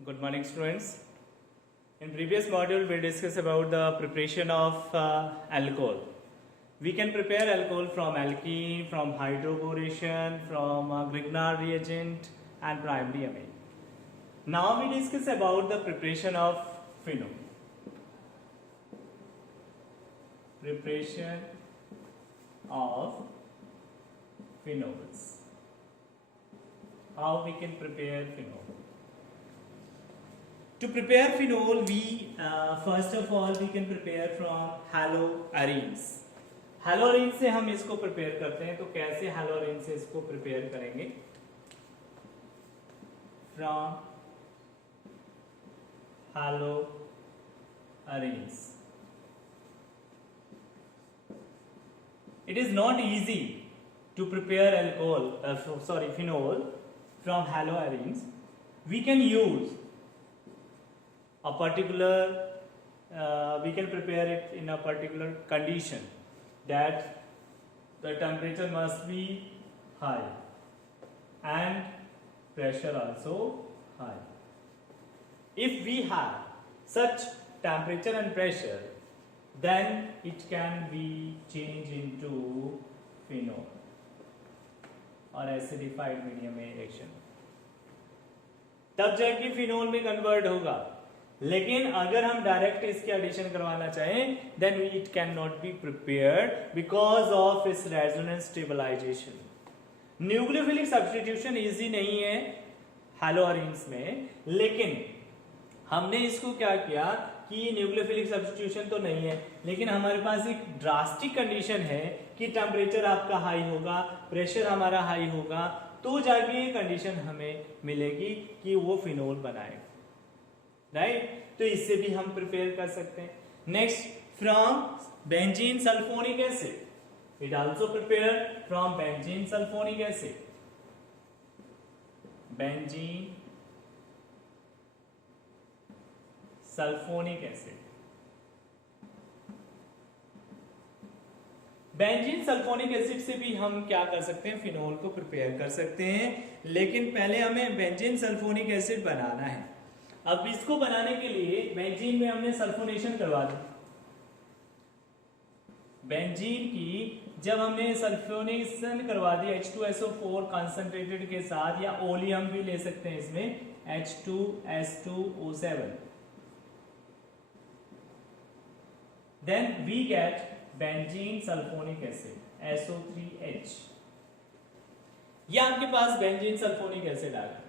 Good morning, students. In previous module, we discussed about the preparation of alcohol. We can prepare alcohol from alkene, from hydroboration, from Grignard reagent, and primary amine. Now we discuss about the preparation of phenol. Preparation of phenols. How we can prepare phenol? To prepare phenol, we first of all we can prepare from haloarenes. हैलोअरीन से हम इसको prepare करते हैं, तो कैसे हैलोअरीन से इसको prepare करेंगे? From हैलोअरीन्स. It is not easy to prepare phenol from haloarenes. We can use a particular, we can prepare it in a particular condition, that the temperature must be high and pressure also high. If we have such temperature and pressure, then it can be changed into phenol or acidified medium में reaction, तब जाके phenol में convert होगा. लेकिन अगर हम direct इसके addition करवाना चाहें, then it can not be prepared because of its resonance stabilisation. Nucleophilic substitution easy नहीं है हैलोअरीन्स में, लेकिन हमने इसको क्या किया कि न्यूक्लियोफिलिक सब्स्टिट्यूशन तो नहीं है, लेकिन हमारे पास एक ड्रास्टिक कंडीशन है कि टेम्परेचर आपका हाई होगा, प्रेशर हमारा हाई होगा, तो जाके ये कंडीशन हमें मिलेगी कि वो फिनोल बनाएगा. राइट, तो इससे भी हम प्रिपेयर कर सकते हैं. Next, from benzene sulphonic acid. It also prepare from benzene sulphonic acid. Benzene sulphonic acid. Benzene sulphonic acid से भी हम क्या कर सकते हैं? फिनोल को प्रिपेयर कर सकते हैं, लेकिन पहले हमें बेंजीन सल्फोनिक एसिड बनाना है. अब इसको बनाने के लिए बेंजीन में हमने सल्फोनेशन करवा दी. बेंजीन की जब हमने सल्फोनेशन करवा दी H2SO4 कंसंट्रेटेड के साथ, या ओली हम भी ले सकते हैं इसमें, H2S2O7, then we get benzene sulfonic acid, SO3H. ये आपके पास बेंजीन सल्फोनिक एसिड आ गया.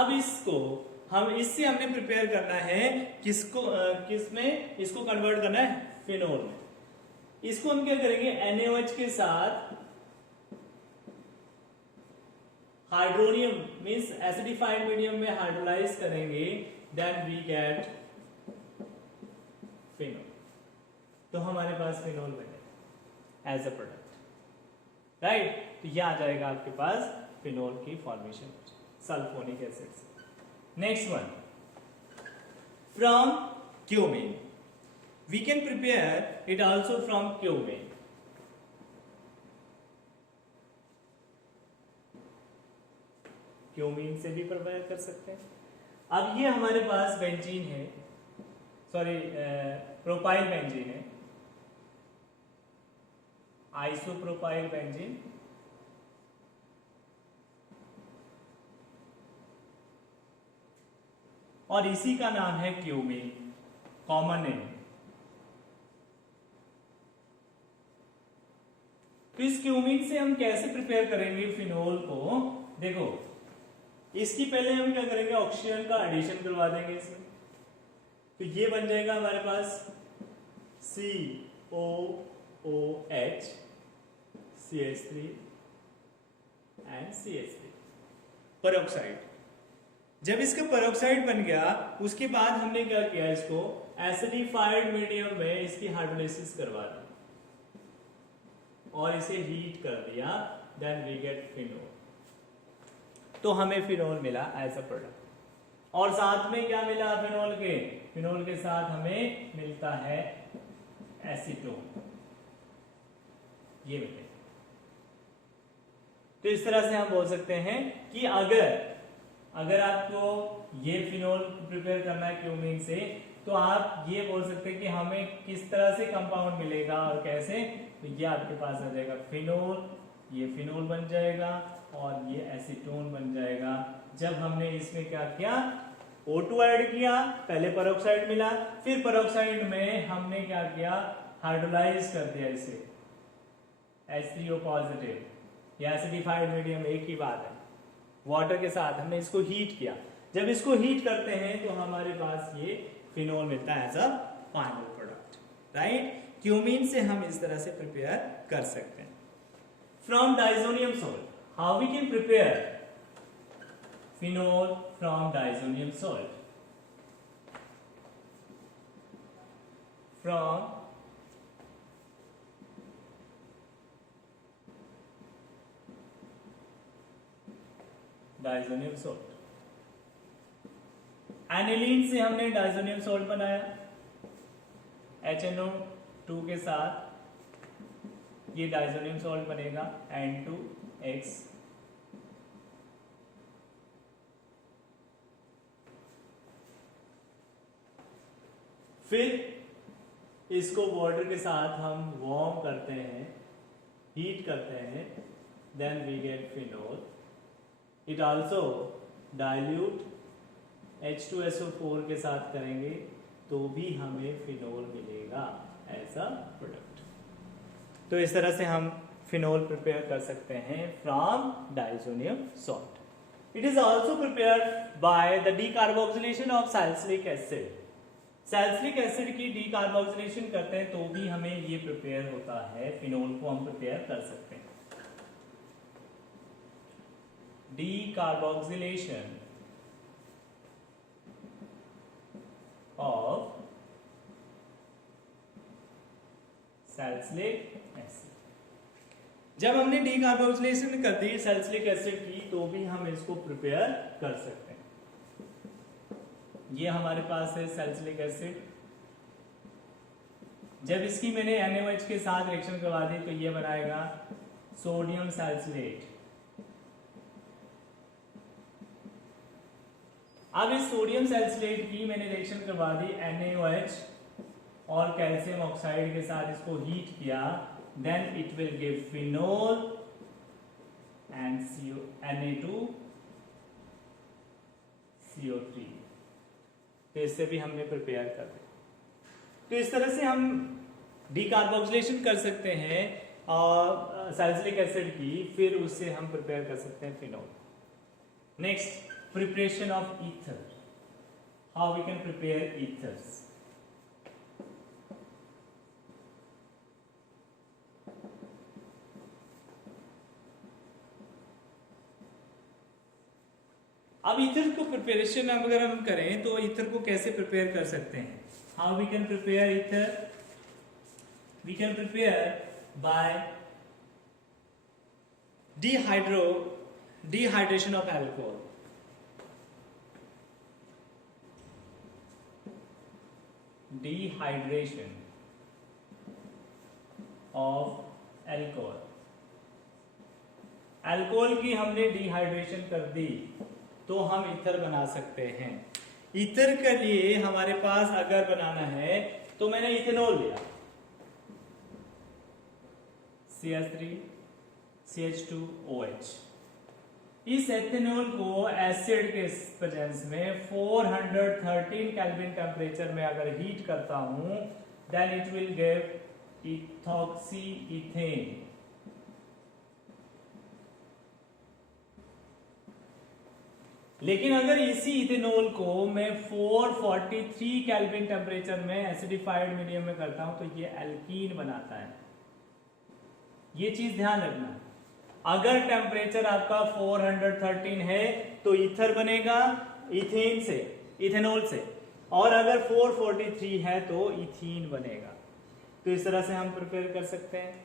अब इसको इससे हमने प्रिपेयर करना है किसमें? इसको कन्वर्ट करना है फिनोल में. इसको हम क्या करेंगे? NaOH के साथ हाइड्रोनियम मीन्स एसिडिफाइड मीडियम में हाइड्रोलाइज करेंगे, देन वी गेट फिनोल. तो हमारे पास फिनोल बनेगा एज अ प्रोडक्ट. राइट, तो यह आ जाएगा आपके पास फिनोल की formation sulphonic acid. Next one, from cumene. We can prepare it also from cumene. Cumene से भी प्रिपेयर कर सकते हैं. अब ये हमारे पास बेंजीन है, प्रोपाइल बेंजीन है, आइसोप्रोपाइल बेंजीन. और इसी का नाम है क्यूमीन, कॉमन नेम. तो इस क्यूमीन से हम कैसे प्रिपेयर करेंगे फिनोल को? देखो, इसकी पहले हम क्या करेंगे? ऑक्सीजन का एडिशन करवा देंगे इसमें. तो ये बन जाएगा हमारे पास COOH, CH3 and CH3, peroxide. जब इसका पेरोक्साइड बन गया, उसके बाद हमने क्या किया? इसको एसिडिफाइड मीडियम में इसकी हाइड्रोलाइसिस करवा दी और इसे हीट कर दिया, देन वी गेट फिनोल. तो हमें फिनोल मिला एज अ प्रोडक्ट. और साथ में क्या मिला फिनोल के? फिनोल के साथ हमें मिलता है एसीटोन. ये मिले. तो इस तरह से हम बोल सकते हैं कि अगर आपको ये फिनोल प्रिपेयर करना है क्यूमीन से, तो आप ये बोल सकते हैं कि हमें किस तरह से कंपाउंड मिलेगा और कैसे। तो ये आपके पास आ जाएगा फिनोल, ये फिनोल बन जाएगा और ये एसीटोन बन जाएगा। जब हमने इसमें क्या किया, O2 ऐड किया, पहले पेरोक्साइड मिला, फिर पेरोक्साइड में हमने क्या किया, हाइड्रोलाइज कर दिया इसे H3O पॉजिटिव, या एसिडिफाइड मीडियम एक ही बात है, वाटर के साथ हमने इसको हीट किया। जब इसको हीट करते हैं तो हमारे पास ये फिनोल मिलता है as a final product, right. Cumene से हम इस तरह से प्रिपेयर कर सकते हैं। From diazonium salt, how we can prepare phenol from diazonium salt? From diazonium salt, aniline से हमने डाइजोनियम सॉल्ट बनाया HNO2 के साथ, ये डाइजोनियम सॉल्ट बनेगा N2X। फिर इसको वाटर के साथ हम वार्म करते हैं, हीट करते हैं, then we get phenol. It also dilute H2SO4 के साथ करेंगे तो भी हमें फिनोल मिलेगा एज अ प्रोडक्ट। तो इस तरह से हम फिनोल प्रिपेयर कर सकते हैं from diazonium salt. It is also prepared by the decarboxylation of salicylic acid. Salicylic acid की डीकार्बोक्सिलेशन करते हैं तो भी हमें ये प्रिपेयर होता है, फिनोल को हम प्रिपेयर कर सकते हैं। Decarboxylation of salicylic acid. जब हमने डीकार्बोक्सिलेशन कर दी सैलिसिलिक एसिड की तो भी हम इसको प्रिपेयर कर सकते हैं। ये हमारे पास है सैलिसिलिक एसिड। जब इसकी मैंने NaOH के साथ रिएक्शन करवा दी तो ये बनाएगा सोडियम सैलिसिलेट। अब इस सोडियम सैलिसिलेट की मैंने रिएक्शन करवा दी NaOH और कैल्शियम ऑक्साइड के साथ, इसको हीट किया, then it will give phenol and Na2CO3। तो इससे भी हमने प्रिपेयर कर दिया। तो इस तरह से हम डीकार्बोक्सिलेशन कर सकते हैं और सैलिसिलिक एसिड की, फिर उससे हम प्रिपेयर कर सकते हैं phenol. Next, preparation of ether. How we can prepare ethers. अब ईथर को प्रिपरेशन अगर हम करें तो ईथर को कैसे प्रिपेयर कर सकते हैं। How we can prepare ether, we can prepare by dehydration of alcohol. Dehydration of alcohol, alcohol की हमने डिहाइड्रेशन कर दी तो हम ईथर बना सकते हैं। ईथर के लिए हमारे पास अगर बनाना है तो मैंने इथेनॉल लिया, CH3 CH2OH। इस एथेनॉल को एसिड के प्रेजेंस में 413 केल्विन टेम्परेचर में अगर हीट करता हूं, then it will give ethoxy ethane. लेकिन अगर इसी इथेनॉल को मैं 443 केल्विन टेम्परेचर में एसिडिफाइड मीडियम में करता हूं तो ये एल्कीन बनाता है। ये चीज ध्यान रखना, अगर टेम्परेचर आपका 413 है तो ईथर बनेगा इथेन से, इथेनॉल से, और अगर 443 है तो इथीन बनेगा। तो इस तरह से हम प्रिपेयर कर सकते हैं।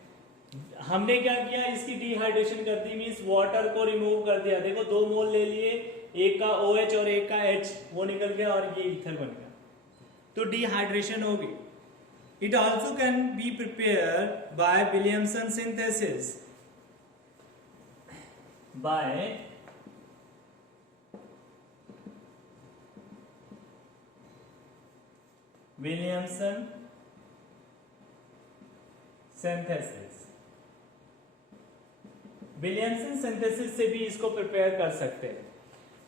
हमने क्या किया, इसकी डिहाइड्रेशन कर दी, मींस वाटर को रिमूव कर दिया। देखो 2 मोल ले लिए, एक का OH और एक का H, वो निकल गया और ये ईथर बन गया, तो डिहाइड्रेशन होगी। It also can be prepare by Williamson synthesis. Bye Williamson synthesis. Williamson synthesis से भी इसको प्रिपेयर कर सकते हैं।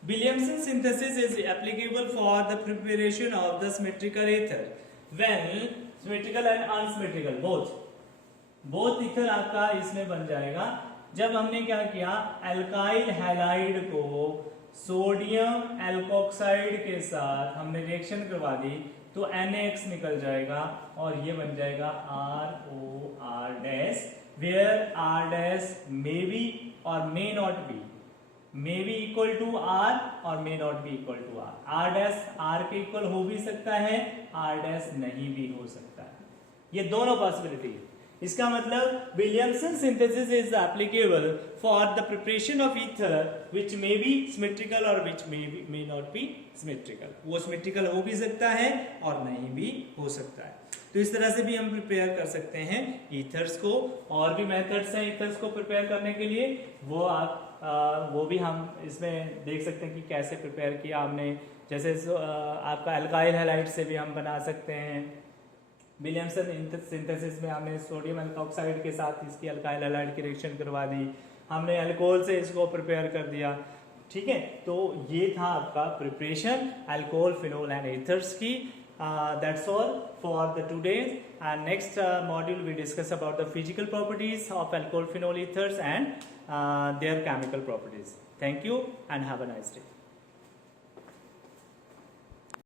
Williamson synthesis is applicable for the preparation of the symmetrical ether when symmetrical and unsymmetrical both ether आपका इसमें बन जाएगा जब हमने क्या किया, एल्काइल हैलाइड को सोडियम एल्कोक्साइड के साथ हमने रिएक्शन करवा दी तो NaX निकल जाएगा और ये बन जाएगा ROR where R may be or may not be, may be equal to R or may not be equal to R। R के इक्वल हो भी सकता है, R नहीं भी हो सकता है, ये दोनों पॉसिबिलिटी है। इसका मतलब Williamson synthesis is applicable for the preparation of ether which may be symmetrical और विच मे नॉट बी सिमेट्रिकल। वो सिमेट्रिकल हो भी सकता है और नहीं भी हो सकता है। तो इस तरह से भी हम प्रिपेयर कर सकते हैं ईथर्स को। और भी मेथड्स हैं ईथर्स को प्रिपेयर करने के लिए, वो भी हम इसमें देख सकते हैं कि कैसे प्रिपेयर किया हमने। जैसे आपका एल्काइल हैलाइड से भी हम बना सकते हैं। विलियमसन सिंथेसिस में हमने सोडियम एल्कोक्साइड के साथ इसकी अल्काइल हैलाइड की रिएक्शन करवा दी, हमने अल्कोहल से इसको प्रिपेयर कर दिया। ठीक है, तो ये था आपका preparation alcohol, phenol and ethers की। That's all for the today, and next module we discuss about the physical properties of alcohol phenol ethers and their chemical properties. Thank you and have a nice day.